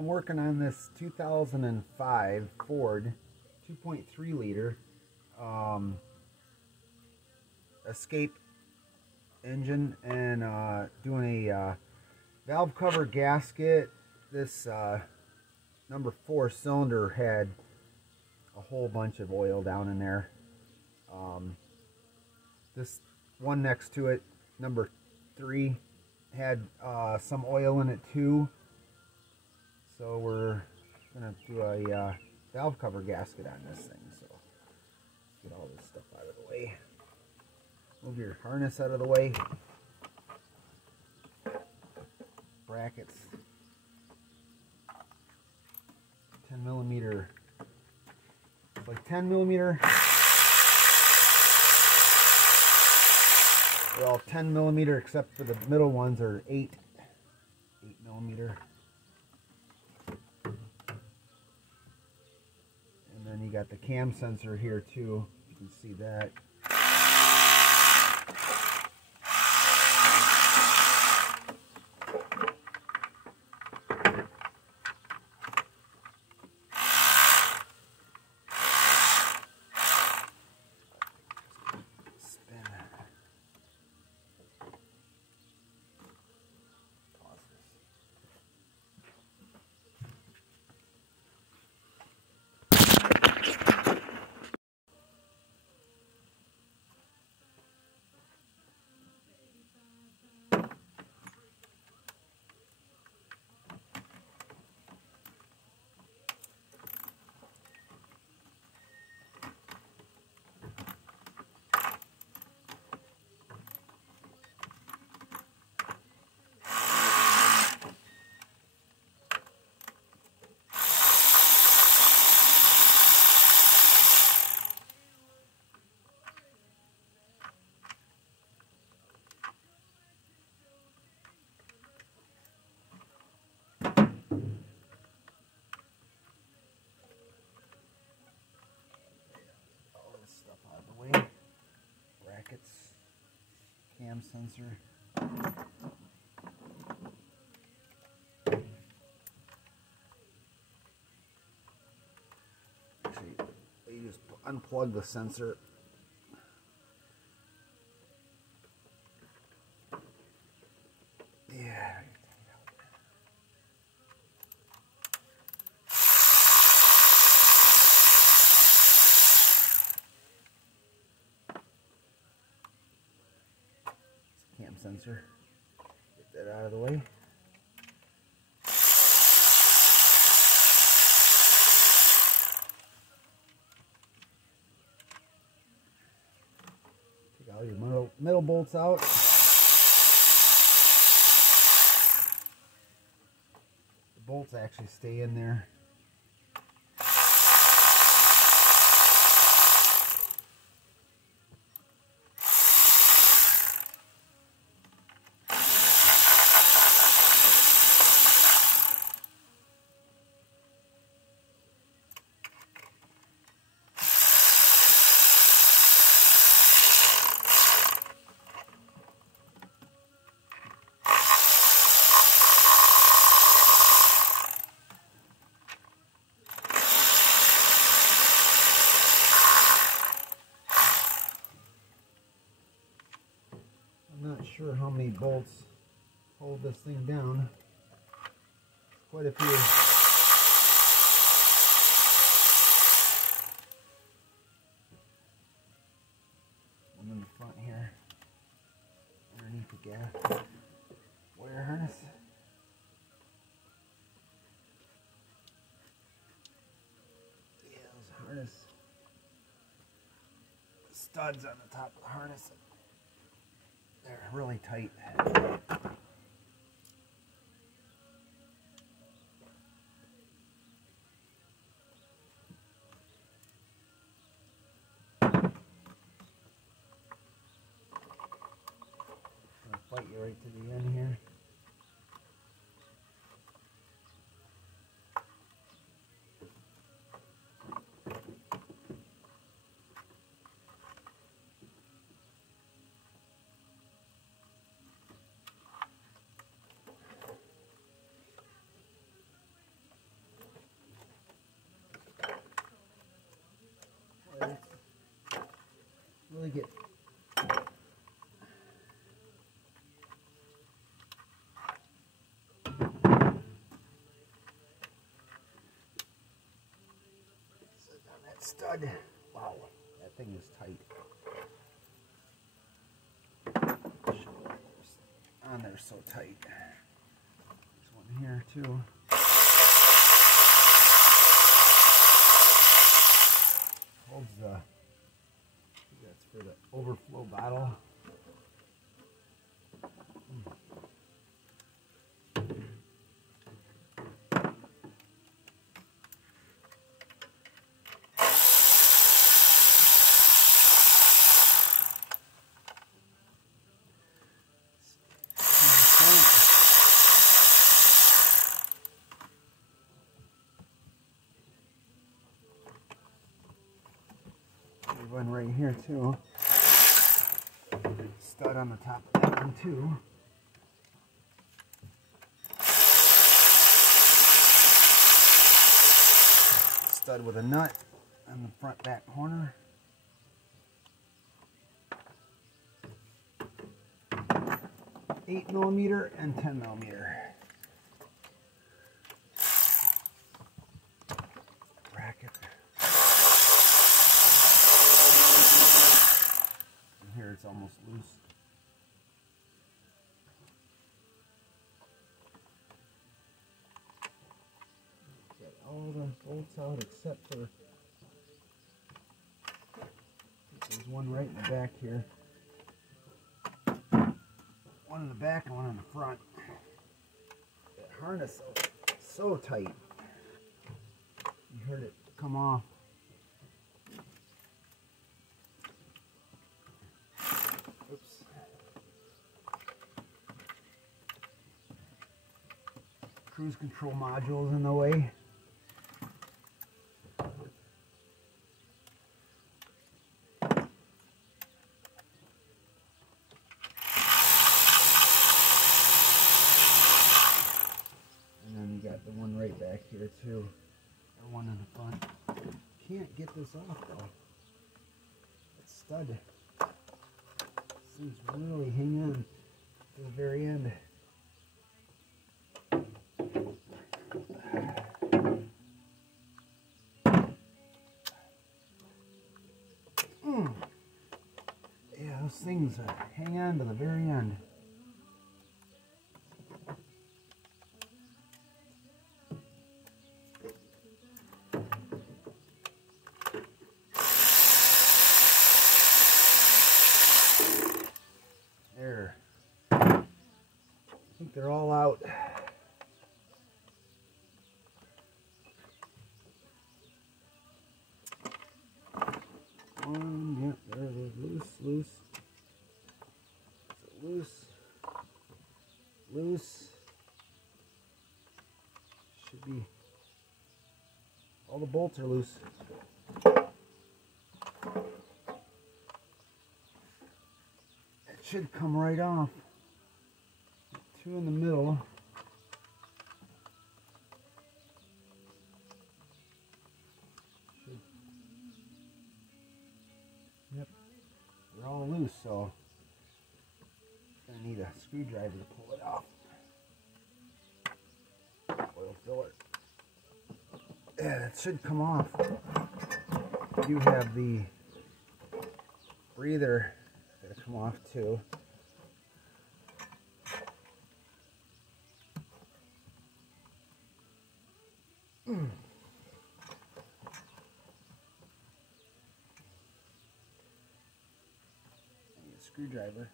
I'm working on this 2005 Ford 2.3 liter Escape engine, and doing a valve cover gasket. This number 4 cylinder had a whole bunch of oil down in there. This one next to it, number 3, had some oil in it too. So we're gonna do a valve cover gasket on this thing. So get all this stuff out of the way. Move your harness out of the way. Brackets. 10 millimeter. It's like 10 millimeter. They're all 10 millimeter except for the middle ones are 8 millimeter. And then you got the cam sensor here too. You can see that. Brackets, cam sensor. Actually, you just unplug the sensor. Yeah. Cam sensor. Get that out of the way. Take all your middle bolts out. The bolts actually stay in there. I'm not sure how many bolts hold this thing down. Quite a few. One in the front here, underneath the gas wire harness. Yeah, those harness studs on the top of the harness. They're really tight. I'll fight you right to the end here. to get on that stud. Wow, that thing is tight. On there so tight. There's one here too. Holds the, that's for the overflow bottle. One right here too. Stud on the top of that one too. Stud with a nut on the front back corner. $8mm and 10mm. Bracket. Here it's almost loose. Get all the bolts out except for there's one right in the back here. One in the back and one in the front. That harness so tight. You heard it come off. Oops. Cruise control module's in the way. And then you got the one right back here too. Or one in the front. Can't get this off though. That stud. Things really hang on to the very end. Yeah, those things hang on to the very end. There. I think they're all out. One, yep, there it is. Loose. Loose. Should be. All the bolts are loose. Should come right off. Two in the middle. Yep, they're all loose, so I'm gonna need a screwdriver to pull it off. Oil filler. Yeah, that should come off. You have the breather to come off too. Screwdriver.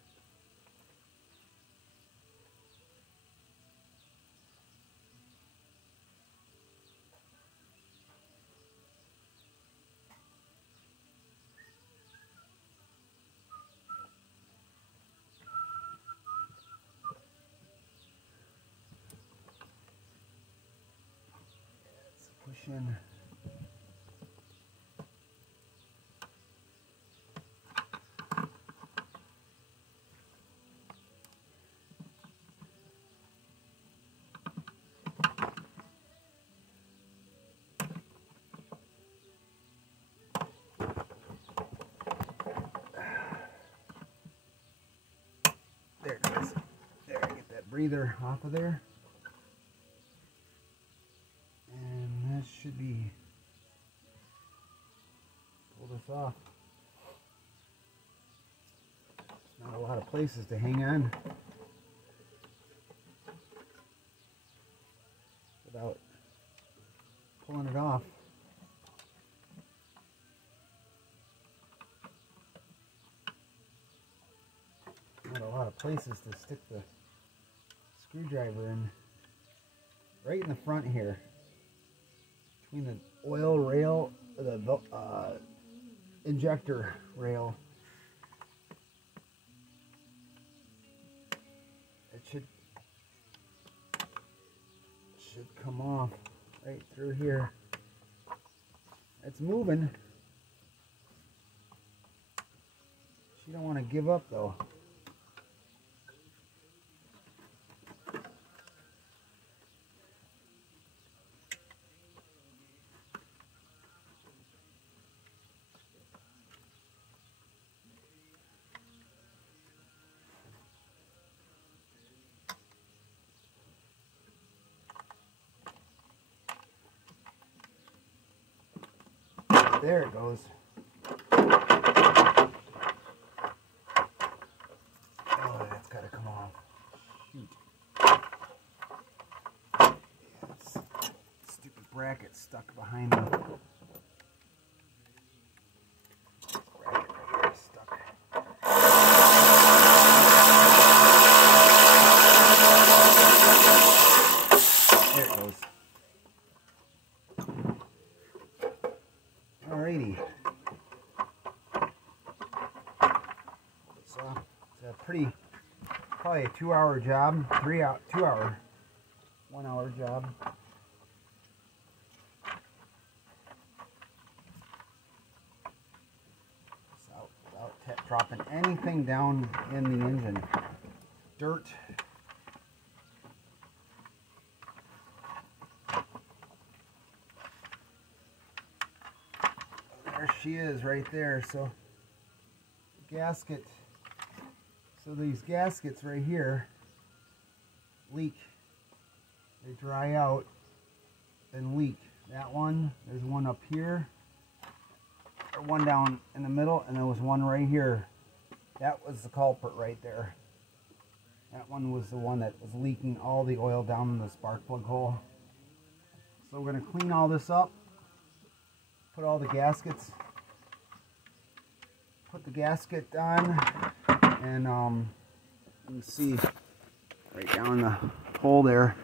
Let's push in. There it goes. There, get that breather off of there. And that should be, pull this off. Not a lot of places to hang on without pulling it off. Not a lot of places to stick the screwdriver in. Right in the front here, between the oil rail, the injector rail. It should come off right through here. It's moving. She don't want to give up though. There it goes. Oh, that's got to come off. Shoot. Yeah, it's stupid bracket stuck behind me. Bracket right here is stuck. There it goes. Alrighty. So it's a probably a 2-hour job, 2-hour, 1-hour job. Without dropping anything down in the engine. Dirt. There she is right there. So gasket, so these gaskets right here leak. They dry out and leak. That one, there's one up here, or one down in the middle, and there was one right here. That was the culprit right there. That one was the one that was leaking all the oil down in the spark plug hole. So we're going to clean all this up. Put all the gaskets, put the gasket on, and you can see right down the hole there.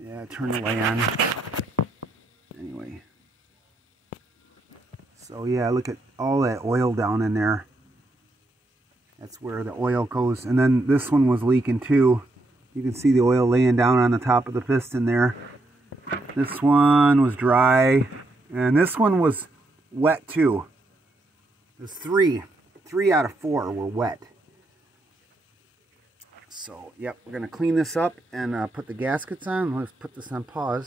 Yeah, turn the light on. Anyway, so yeah, look at all that oil down in there. That's where the oil goes. And then this one was leaking too. You can see the oil laying down on the top of the piston there. This one was dry, and this one was wet too. There's three out of 4 were wet. So, yep, we're gonna clean this up and put the gaskets on. Let's put this on pause.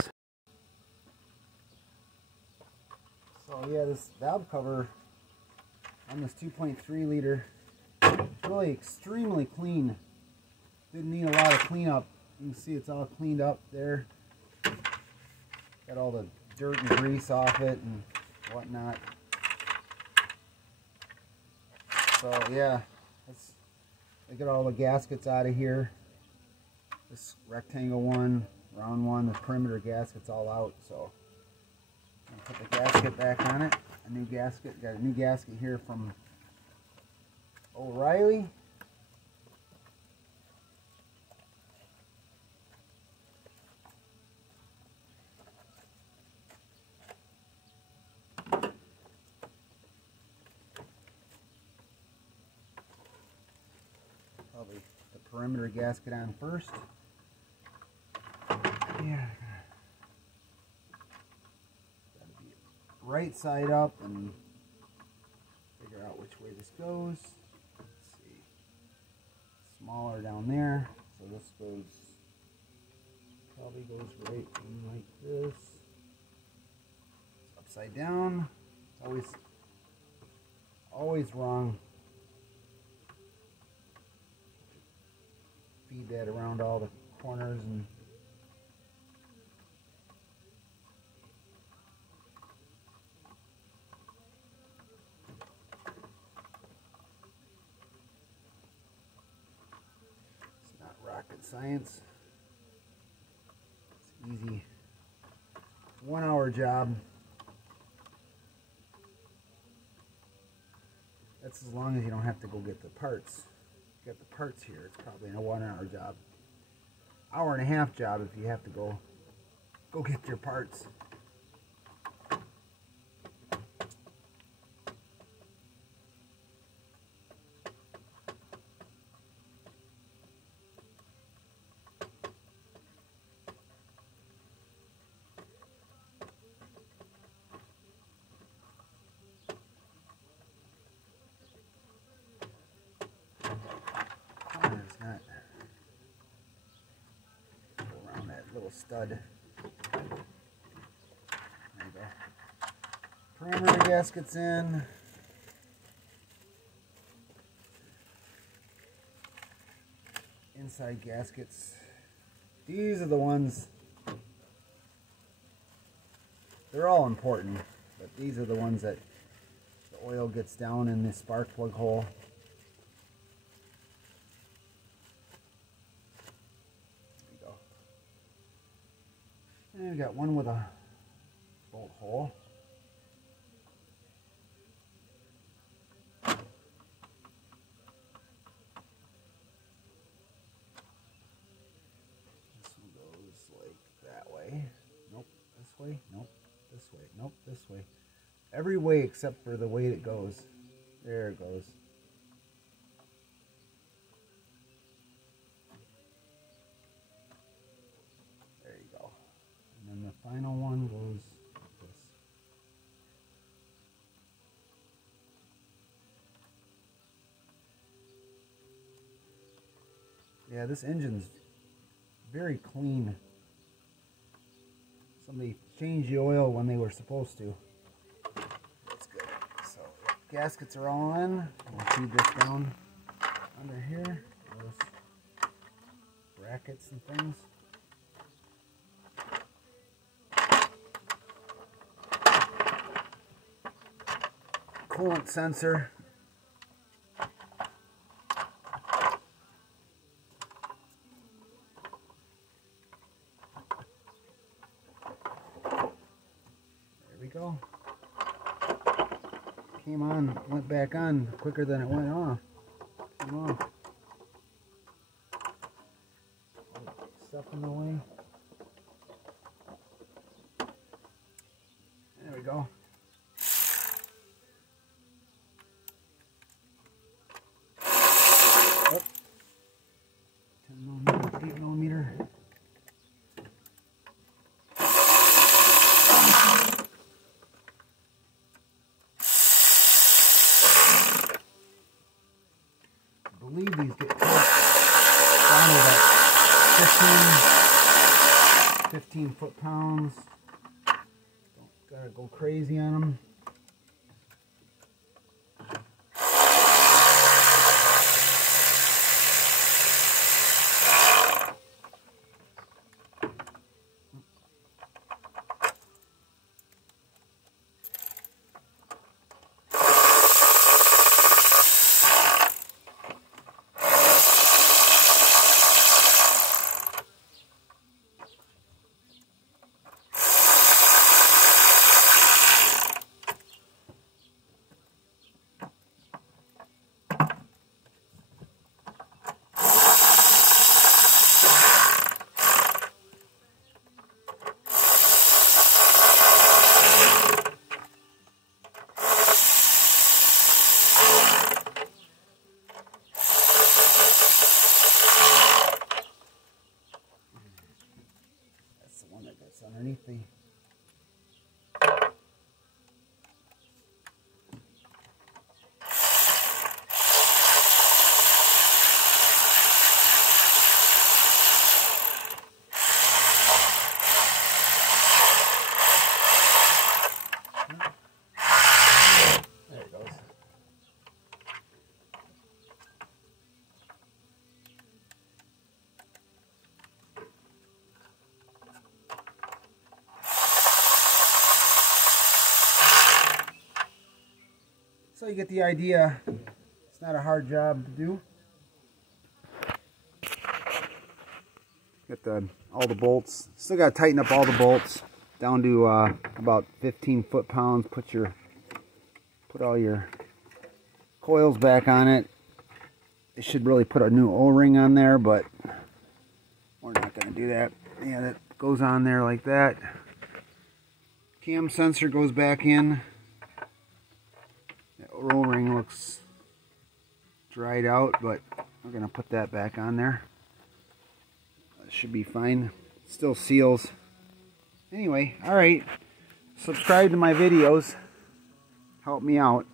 So yeah, this valve cover on this 2.3 liter, it's really extremely clean. Didn't need a lot of cleanup. You can see it's all cleaned up there. Got all the dirt and grease off it and whatnot. So yeah, let's get all the gaskets out of here. This rectangle one, round one, the perimeter gasket's all out. So I'll put the gasket back on it. A new gasket. Got a new gasket here from O'Reilly. Probably the perimeter gasket on first. Yeah. Gotta be right side up and figure out which way this goes. Let's see. Smaller down there. So this probably goes right in like this. It's upside down. It's always wrong. feed that around all the corners and it's not rocket science. It's easy. 1 hour job. That's as long as you don't have to go get the parts. Get the parts here. It's probably a 1 hour job. Hour and a half job if you have to go get your parts. Little stud. There you go. Parameter gaskets in. Inside gaskets. These are the ones, they're all important, but these are the ones that the oil gets down in this spark plug hole. And we got one with a bolt hole. This one goes like that way. Nope, this way. Nope, this way. Nope, this way. Every way except for the way it goes. There it goes. And the final one goes like this. Yeah, this engine's very clean. Somebody changed the oil when they were supposed to. That's good. So gaskets are all in. We'll feed this down under here. Those brackets and things. Coolant sensor. There we go. Came on, went back on quicker than it went off. Came off. Stuff in the way. There we go. Oh. 10mm, 8mm. I believe these get down to about 15 foot-pounds. Don't gotta go crazy on them. Underneath the there it goes. So you get the idea. It's not a hard job to do. Got all the bolts. Still got to tighten up all the bolts down to about 15 foot-pounds. Put all your coils back on it. They should really put a new O-ring on there, but we're not going to do that. Yeah, that goes on there like that. Cam sensor goes back in. The O-ring looks dried out, but we're going to put that back on there. That should be fine. Still seals. Anyway, alright. Subscribe to my videos. Help me out.